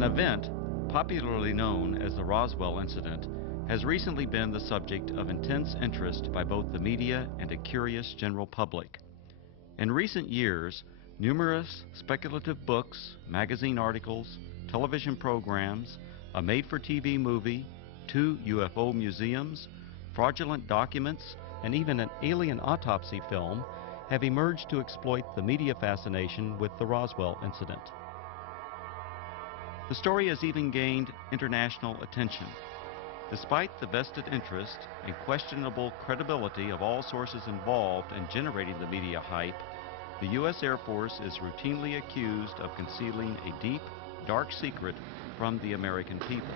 An event, popularly known as the Roswell incident, has recently been the subject of intense interest by both the media and a curious general public. In recent years, numerous speculative books, magazine articles, television programs, a made-for-TV movie, 2 UFO museums, fraudulent documents, and even an alien autopsy film have emerged to exploit the media fascination with the Roswell incident. The story has even gained international attention. Despite the vested interest and questionable credibility of all sources involved in generating the media hype, the U.S. Air Force is routinely accused of concealing a deep, dark secret from the American people.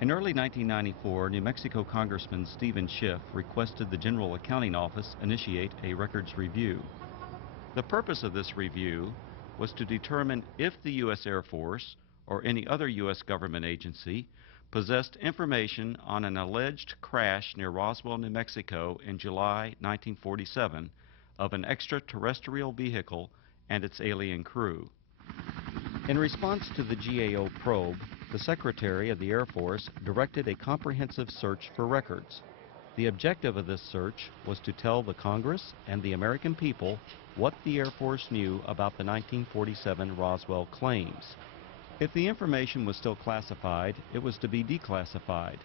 In early 1994, New Mexico Congressman Stephen Schiff requested the General Accounting Office initiate a records review. The purpose of this review was to determine if the U.S. Air Force or any other U.S. government agency possessed information on an alleged crash near Roswell, New Mexico in July 1947 of an extraterrestrial vehicle and its alien crew. In response to the GAO probe, the Secretary of the Air Force directed a comprehensive search for records. The objective of this search was to tell the Congress and the American people what the Air Force knew about the 1947 Roswell claims. If the information was still classified, it was to be declassified.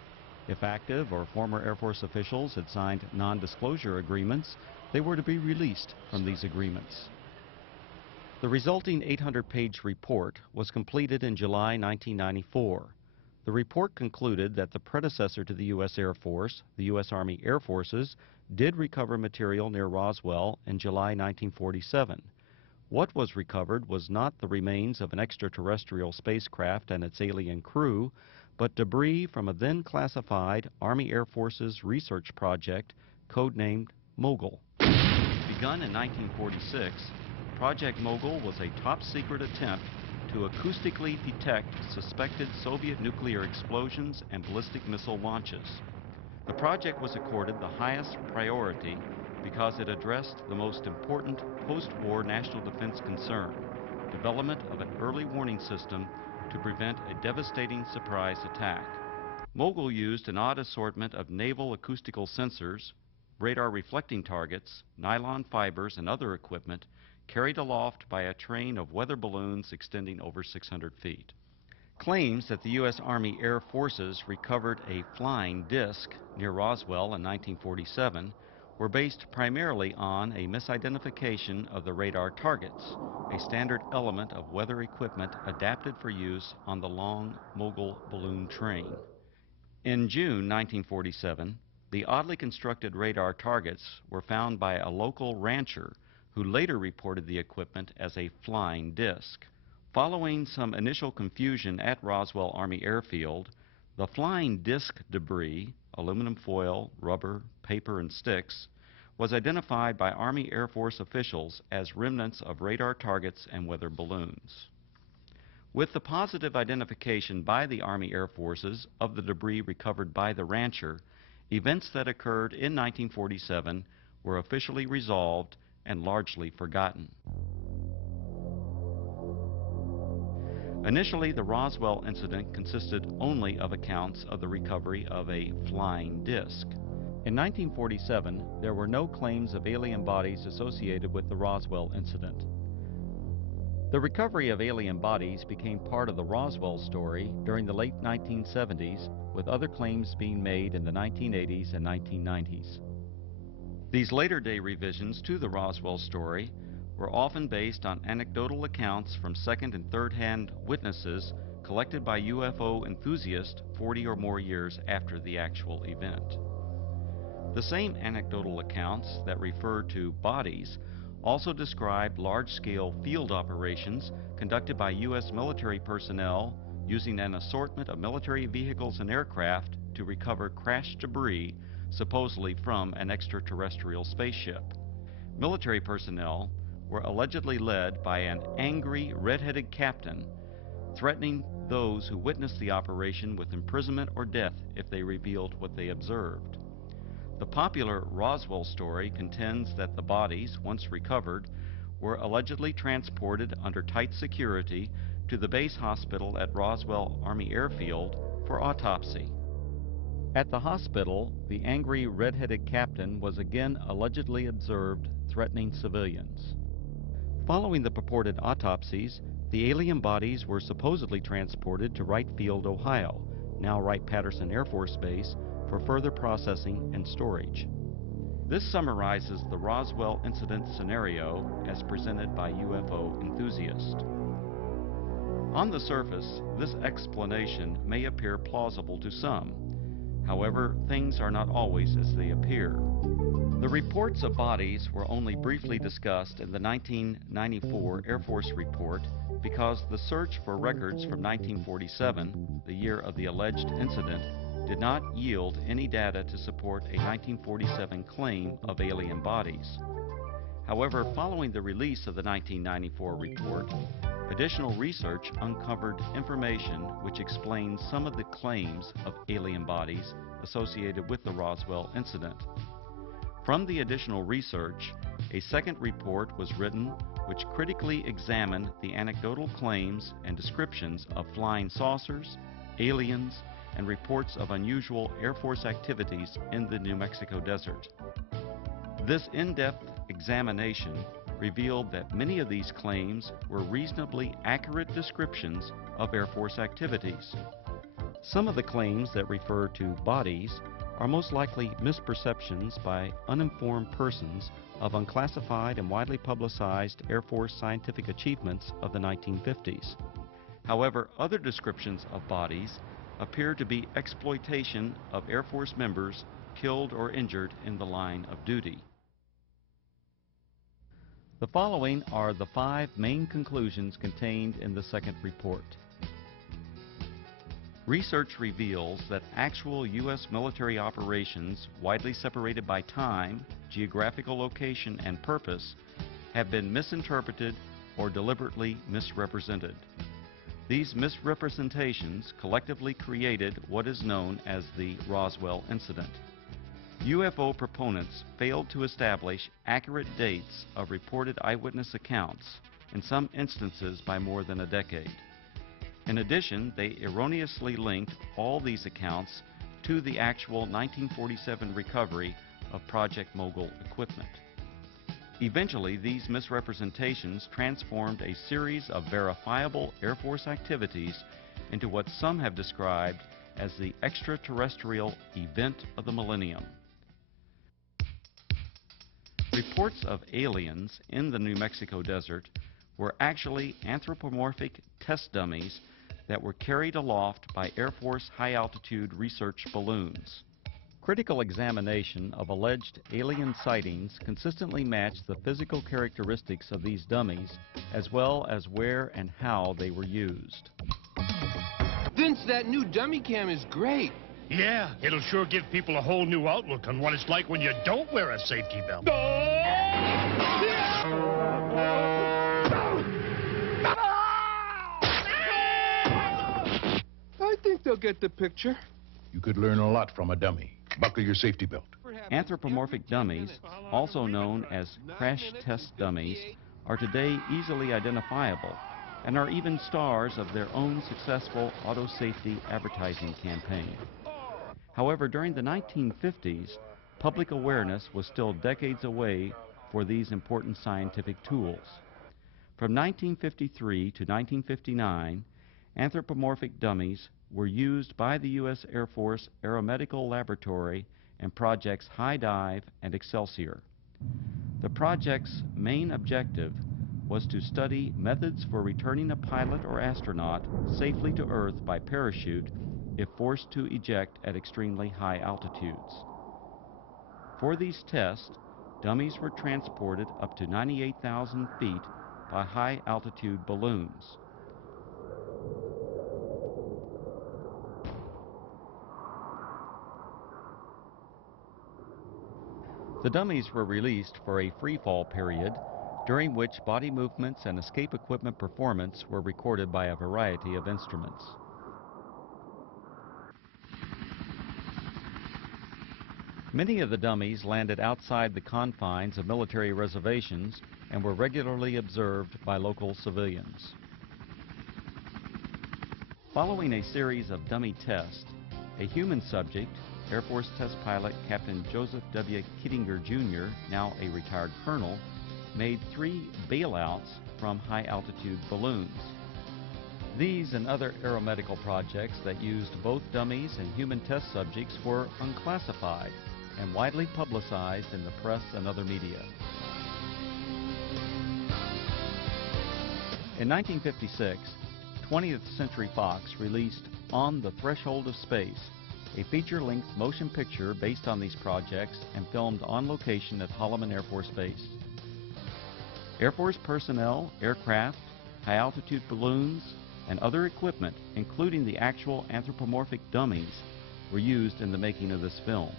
If active or former Air Force officials had signed non-disclosure agreements, they were to be released from these agreements. The resulting 800-page report was completed in July 1994. The report concluded that the predecessor to the U.S. Air Force, the U.S. Army Air Forces, did recover material near Roswell in July 1947. What was recovered was not the remains of an extraterrestrial spacecraft and its alien crew, but debris from a then classified Army Air Forces research project codenamed Mogul. Begun in 1946, Project Mogul was a top-secret attempt to acoustically detect suspected Soviet nuclear explosions and ballistic missile launches. The project was accorded the highest priority because it addressed the most important post-war national defense concern, development of an early warning system to prevent a devastating surprise attack. Mogul used an odd assortment of naval acoustical sensors, radar reflecting targets, nylon fibers, and other equipment carried aloft by a train of weather balloons extending over 600 feet. Claims that the U.S. Army Air Forces recovered a flying disc near Roswell in 1947 were based primarily on a misidentification of the radar targets, a standard element of weather equipment adapted for use on the long Mogul balloon train. In June 1947, the oddly constructed radar targets were found by a local rancher who later reported the equipment as a flying disc. Following some initial confusion at Roswell Army Airfield, the flying disc debris, aluminum foil, rubber, paper, and sticks, was identified by Army Air Force officials as remnants of radar targets and weather balloons. With the positive identification by the Army Air Forces of the debris recovered by the rancher, events that occurred in 1947 were officially resolved and largely forgotten. Initially, the Roswell incident consisted only of accounts of the recovery of a flying disc. In 1947, there were no claims of alien bodies associated with the Roswell incident. The recovery of alien bodies became part of the Roswell story during the late 1970s, with other claims being made in the 1980s and 1990s. These later-day revisions to the Roswell story were often based on anecdotal accounts from second- and third-hand witnesses collected by UFO enthusiasts 40 or more years after the actual event. The same anecdotal accounts that refer to bodies also describe large-scale field operations conducted by U.S. military personnel using an assortment of military vehicles and aircraft to recover crashed debris supposedly from an extraterrestrial spaceship. Military personnel were allegedly led by an angry, red-headed captain, threatening those who witnessed the operation with imprisonment or death if they revealed what they observed. The popular Roswell story contends that the bodies, once recovered, were allegedly transported under tight security to the base hospital at Roswell Army Airfield for autopsy. At the hospital, the angry red-headed captain was again allegedly observed threatening civilians. Following the purported autopsies, the alien bodies were supposedly transported to Wright Field, Ohio, now Wright-Patterson Air Force Base, for further processing and storage. This summarizes the Roswell incident scenario as presented by UFO enthusiasts. On the surface, this explanation may appear plausible to some. However, things are not always as they appear. The reports of bodies were only briefly discussed in the 1994 Air Force report because the search for records from 1947, the year of the alleged incident, did not yield any data to support a 1947 claim of alien bodies. However, following the release of the 1994 report, additional research uncovered information which explains some of the claims of alien bodies associated with the Roswell incident. From the additional research, a second report was written which critically examined the anecdotal claims and descriptions of flying saucers, aliens, and reports of unusual Air Force activities in the New Mexico desert. This in-depth examination revealed that many of these claims were reasonably accurate descriptions of Air Force activities. Some of the claims that refer to bodies are most likely misperceptions by uninformed persons of unclassified and widely publicized Air Force scientific achievements of the 1950s. However, other descriptions of bodies appear to be exploitation of Air Force members killed or injured in the line of duty. The following are the 5 main conclusions contained in the second report. Research reveals that actual U.S. military operations, widely separated by time, geographical location, and purpose, have been misinterpreted or deliberately misrepresented. These misrepresentations collectively created what is known as the Roswell incident. UFO proponents failed to establish accurate dates of reported eyewitness accounts, in some instances by more than a decade. In addition, they erroneously linked all these accounts to the actual 1947 recovery of Project Mogul equipment. Eventually, these misrepresentations transformed a series of verifiable Air Force activities into what some have described as the extraterrestrial event of the millennium. Reports of aliens in the New Mexico desert were actually anthropomorphic test dummies that were carried aloft by Air Force high-altitude research balloons. Critical examination of alleged alien sightings consistently matched the physical characteristics of these dummies, as well as where and how they were used. Vince, that new dummy cam is great. Yeah, it'll sure give people a whole new outlook on what it's like when you don't wear a safety belt. I think they'll get the picture. You could learn a lot from a dummy. Buckle your safety belt. Anthropomorphic dummies, also known as crash test dummies, are today easily identifiable and are even stars of their own successful auto safety advertising campaign. However, during the 1950s, public awareness was still decades away for these important scientific tools. From 1953 to 1959, anthropomorphic dummies were used by the U.S. Air Force Aeromedical Laboratory in projects High Dive and Excelsior. The project's main objective was to study methods for returning a pilot or astronaut safely to Earth by parachute if forced to eject at extremely high altitudes. For these tests, dummies were transported up to 98,000 feet by high-altitude balloons. The dummies were released for a free-fall period, during which body movements and escape equipment performance were recorded by a variety of instruments. Many of the dummies landed outside the confines of military reservations and were regularly observed by local civilians. Following a series of dummy tests, a human subject, Air Force test pilot Captain Joseph W. Kittinger Jr., now a retired colonel, made 3 bailouts from high-altitude balloons. These and other aeromedical projects that used both dummies and human test subjects were unclassified and widely publicized in the press and other media. In 1956, 20th Century Fox released On the Threshold of Space, a feature-length motion picture based on these projects and filmed on location at Holloman Air Force Base. Air Force personnel, aircraft, high-altitude balloons, and other equipment, including the actual anthropomorphic dummies, were used in the making of this film.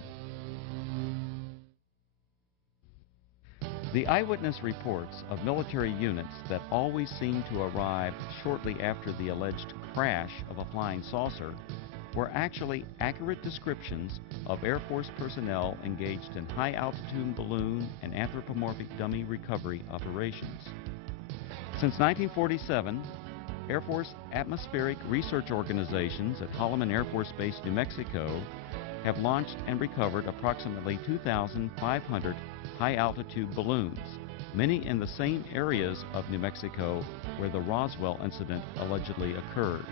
The eyewitness reports of military units that always seemed to arrive shortly after the alleged crash of a flying saucer were actually accurate descriptions of Air Force personnel engaged in high-altitude balloon and anthropomorphic dummy recovery operations. Since 1947, Air Force atmospheric research organizations at Holloman Air Force Base, New Mexico, have launched and recovered approximately 2,500 high-altitude balloons, many in the same areas of New Mexico where the Roswell incident allegedly occurred.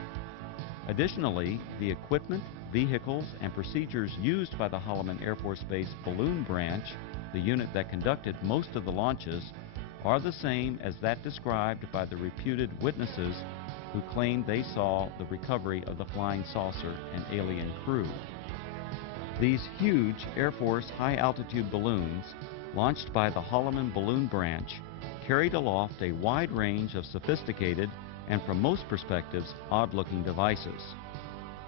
Additionally, the equipment, vehicles, and procedures used by the Holloman Air Force Base Balloon Branch, the unit that conducted most of the launches, are the same as that described by the reputed witnesses who claimed they saw the recovery of the flying saucer and alien crew. These huge Air Force high-altitude balloons, launched by the Holloman Balloon Branch, carried aloft a wide range of sophisticated and, from most perspectives, odd-looking devices.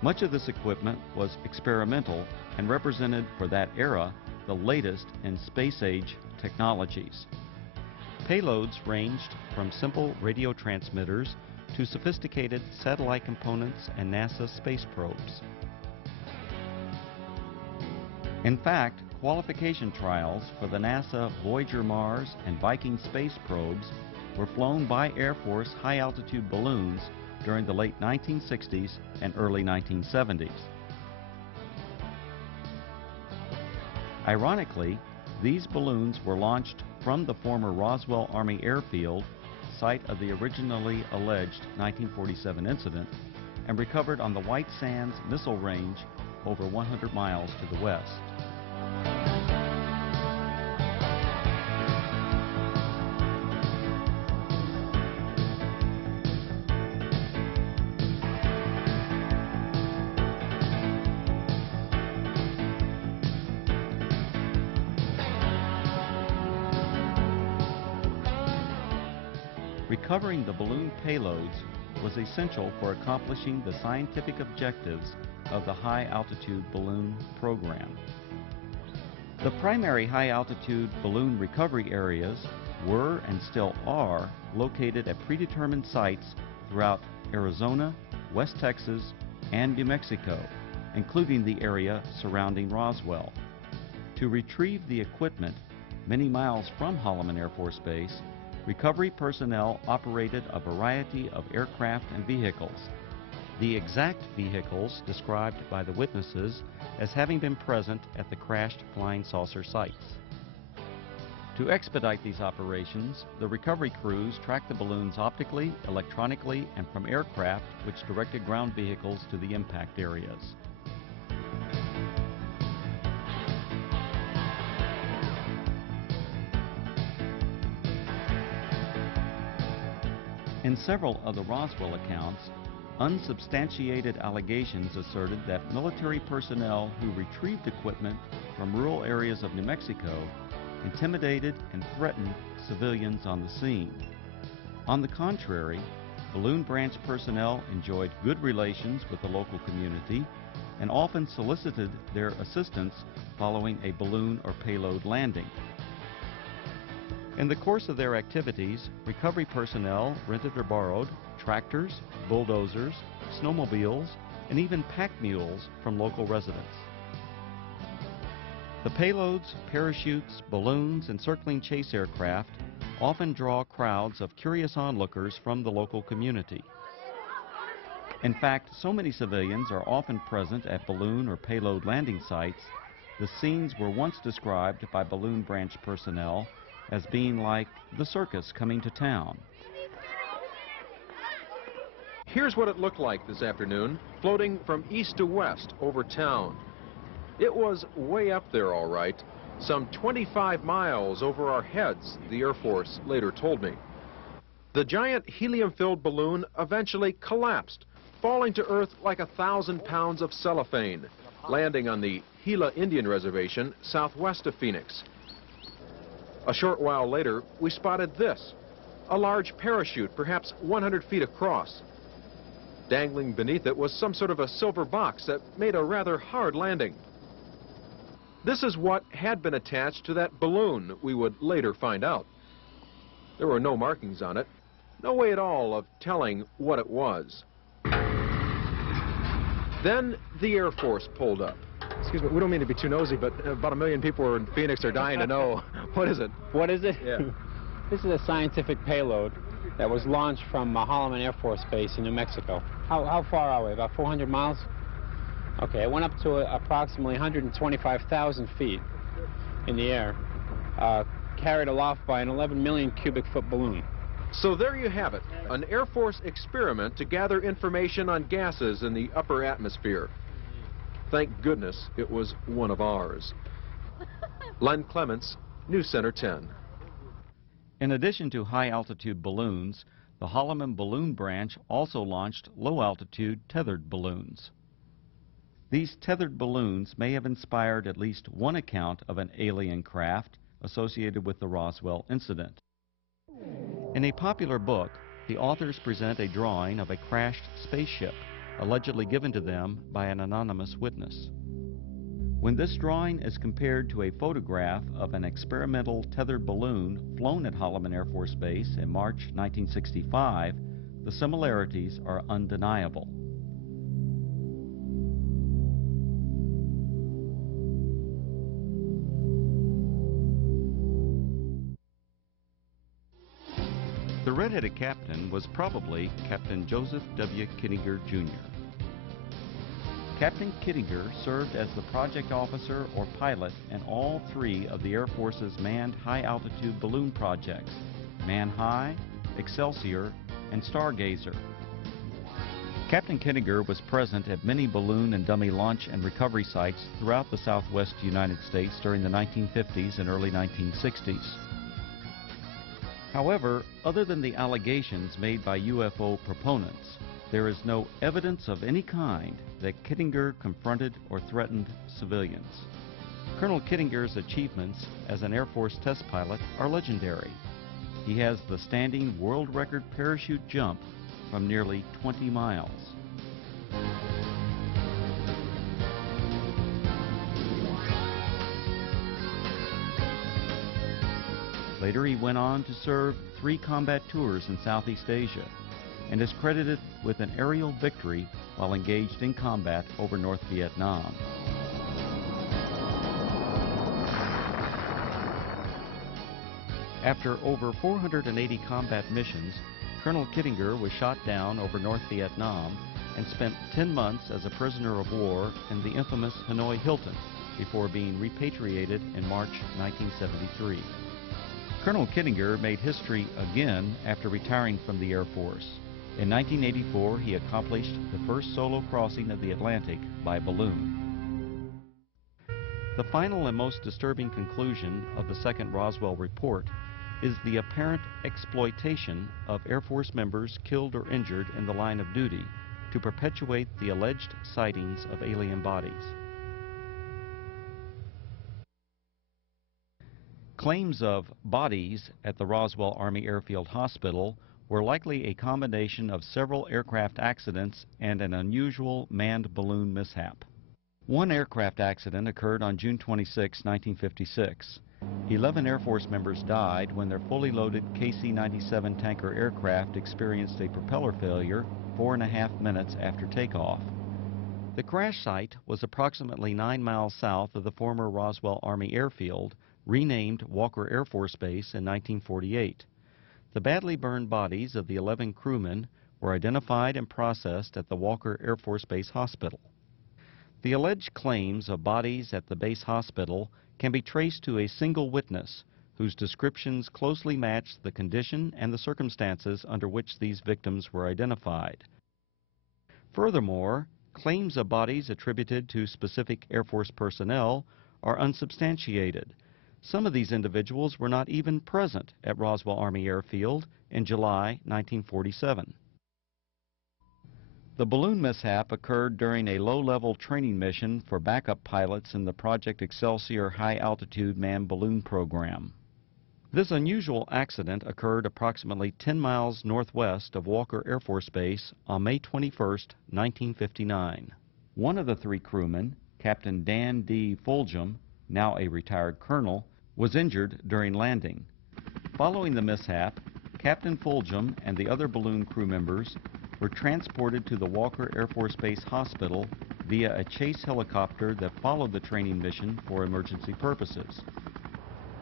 Much of this equipment was experimental and represented, for that era, the latest in space-age technologies. Payloads ranged from simple radio transmitters to sophisticated satellite components and NASA space probes. In fact, qualification trials for the NASA Voyager Mars and Viking space probes were flown by Air Force high-altitude balloons during the late 1960s and early 1970s. Ironically, these balloons were launched from the former Roswell Army Airfield, site of the originally alleged 1947 incident, and recovered on the White Sands Missile Range over 100 miles to the west. Recovering the balloon payloads was essential for accomplishing the scientific objectives of the high-altitude balloon program. The primary high-altitude balloon recovery areas were and still are located at predetermined sites throughout Arizona, West Texas, and New Mexico, including the area surrounding Roswell. To retrieve the equipment many miles from Holloman Air Force Base, recovery personnel operated a variety of aircraft and vehicles. The exact vehicles described by the witnesses as having been present at the crashed flying saucer sites. To expedite these operations, the recovery crews tracked the balloons optically, electronically, and from aircraft which directed ground vehicles to the impact areas. In several of the Roswell accounts, unsubstantiated allegations asserted that military personnel who retrieved equipment from rural areas of New Mexico intimidated and threatened civilians on the scene. On the contrary, Balloon Branch personnel enjoyed good relations with the local community and often solicited their assistance following a balloon or payload landing. In the course of their activities, recovery personnel rented or borrowed tractors, bulldozers, snowmobiles, and even pack mules from local residents. The payloads, parachutes, balloons, and circling chase aircraft often draw crowds of curious onlookers from the local community. In fact, so many civilians are often present at balloon or payload landing sites, the scenes were once described by balloon branch personnel as being like the circus coming to town. Here's what it looked like this afternoon, floating from east to west over town. It was way up there, all right, some 25 miles over our heads, the Air Force later told me. The giant helium-filled balloon eventually collapsed, falling to Earth like 1,000 pounds of cellophane, landing on the Gila Indian Reservation southwest of Phoenix. A short while later, we spotted this, a large parachute, perhaps 100 feet across. Dangling beneath it was some sort of a silver box that made a rather hard landing. This is what had been attached to that balloon, we would later find out. There were no markings on it, no way at all of telling what it was. Then the Air Force pulled up. Excuse me, we don't mean to be too nosy, but about 1 million people in Phoenix are dying to know. What is it? What is it? Yeah. This is a scientific payload that was launched from Holloman Air Force Base in New Mexico. How far are we? About 400 miles? Okay, it went up to approximately 125,000 feet in the air, carried aloft by an 11 million cubic foot balloon. So there you have it, an Air Force experiment to gather information on gases in the upper atmosphere. Thank goodness it was one of ours. Len Clements, News Center 10. In addition to high-altitude balloons, the Holloman Balloon Branch also launched low-altitude tethered balloons. These tethered balloons may have inspired at least one account of an alien craft associated with the Roswell incident. In a popular book, the authors present a drawing of a crashed spaceship, allegedly given to them by an anonymous witness. When this drawing is compared to a photograph of an experimental tethered balloon flown at Holloman Air Force Base in March 1965, the similarities are undeniable. The red-headed captain was probably Captain Joseph W. Kittinger, Jr. Captain Kittinger served as the project officer or pilot in all three of the Air Force's manned high-altitude balloon projects, Man High, Excelsior, and Stargazer. Captain Kittinger was present at many balloon and dummy launch and recovery sites throughout the southwest United States during the 1950s and early 1960s. However, other than the allegations made by UFO proponents, there is no evidence of any kind that Kittinger confronted or threatened civilians. Colonel Kittinger's achievements as an Air Force test pilot are legendary. He has the standing world record parachute jump from nearly 20 miles. Later he went on to serve 3 combat tours in Southeast Asia and is credited with an aerial victory while engaged in combat over North Vietnam. After over 480 combat missions, Colonel Kittinger was shot down over North Vietnam and spent 10 months as a prisoner of war in the infamous Hanoi Hilton before being repatriated in March 1973. Colonel Kittinger made history again after retiring from the Air Force. In 1984, he accomplished the first solo crossing of the Atlantic by balloon. The final and most disturbing conclusion of the second Roswell report is the apparent exploitation of Air Force members killed or injured in the line of duty to perpetuate the alleged sightings of alien bodies. Claims of bodies at the Roswell Army Airfield Hospital were likely a combination of several aircraft accidents and an unusual manned balloon mishap. One aircraft accident occurred on June 26, 1956. 11 Air Force members died when their fully loaded KC-97 tanker aircraft experienced a propeller failure 4.5 minutes after takeoff. The crash site was approximately 9 miles south of the former Roswell Army Airfield, renamed Walker Air Force Base in 1948. The badly burned bodies of the 11 crewmen were identified and processed at the Walker Air Force Base Hospital. The alleged claims of bodies at the base hospital can be traced to a single witness whose descriptions closely match the condition and the circumstances under which these victims were identified. Furthermore, claims of bodies attributed to specific Air Force personnel are unsubstantiated. Some of these individuals were not even present at Roswell Army Airfield in July 1947. The balloon mishap occurred during a low-level training mission for backup pilots in the Project Excelsior high-altitude manned balloon program. This unusual accident occurred approximately 10 miles northwest of Walker Air Force Base on May 21, 1959. One of the three crewmen, Captain Dan D. Fulgham, now a retired colonel, was injured during landing. Following the mishap, Captain Fulgham and the other balloon crew members were transported to the Walker Air Force Base Hospital via a chase helicopter that followed the training mission for emergency purposes.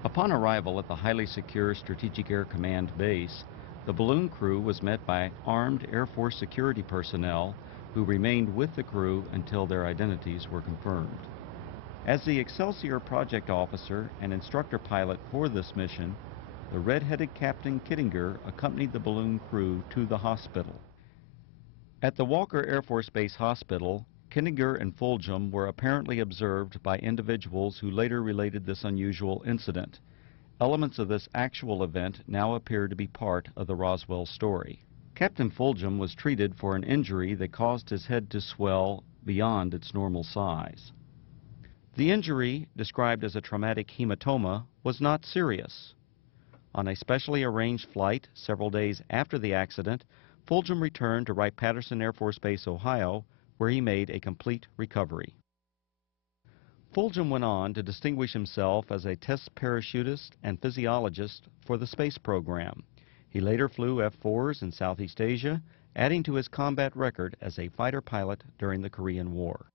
Upon arrival at the highly secure Strategic Air Command base, the balloon crew was met by armed Air Force security personnel who remained with the crew until their identities were confirmed. As the Excelsior project officer and instructor pilot for this mission, the red-headed Captain Kittinger accompanied the balloon crew to the hospital. At the Walker Air Force Base Hospital, Kittinger and Fulgham were apparently observed by individuals who later related this unusual incident. Elements of this actual event now appear to be part of the Roswell story. Captain Fulgham was treated for an injury that caused his head to swell beyond its normal size. The injury, described as a traumatic hematoma, was not serious. On a specially arranged flight several days after the accident, Fulgham returned to Wright-Patterson Air Force Base, Ohio, where he made a complete recovery. Fulgham went on to distinguish himself as a test parachutist and physiologist for the space program. He later flew F-4s in Southeast Asia, adding to his combat record as a fighter pilot during the Korean War.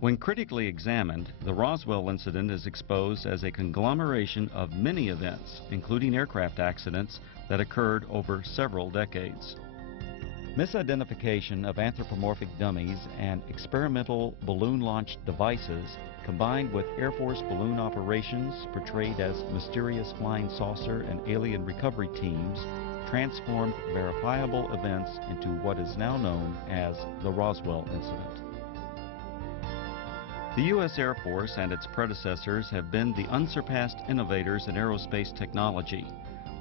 When critically examined, the Roswell incident is exposed as a conglomeration of many events, including aircraft accidents, that occurred over several decades. Misidentification of anthropomorphic dummies and experimental balloon-launched devices, combined with Air Force balloon operations portrayed as mysterious flying saucer and alien recovery teams, transformed verifiable events into what is now known as the Roswell incident. The U.S. Air Force and its predecessors have been the unsurpassed innovators in aerospace technology.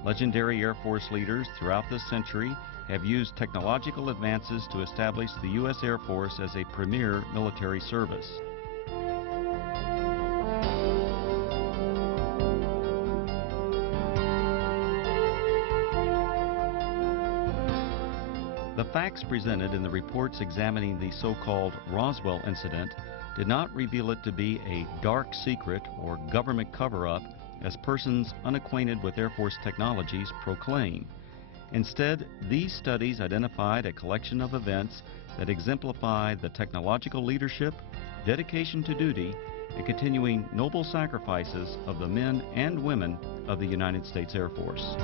Legendary Air Force leaders throughout this century have used technological advances to establish the U.S. Air Force as a premier military service. The facts presented in the reports examining the so-called Roswell incident did not reveal it to be a dark secret or government cover-up as persons unacquainted with Air Force technologies proclaim. Instead, these studies identified a collection of events that exemplify the technological leadership, dedication to duty, and continuing noble sacrifices of the men and women of the United States Air Force.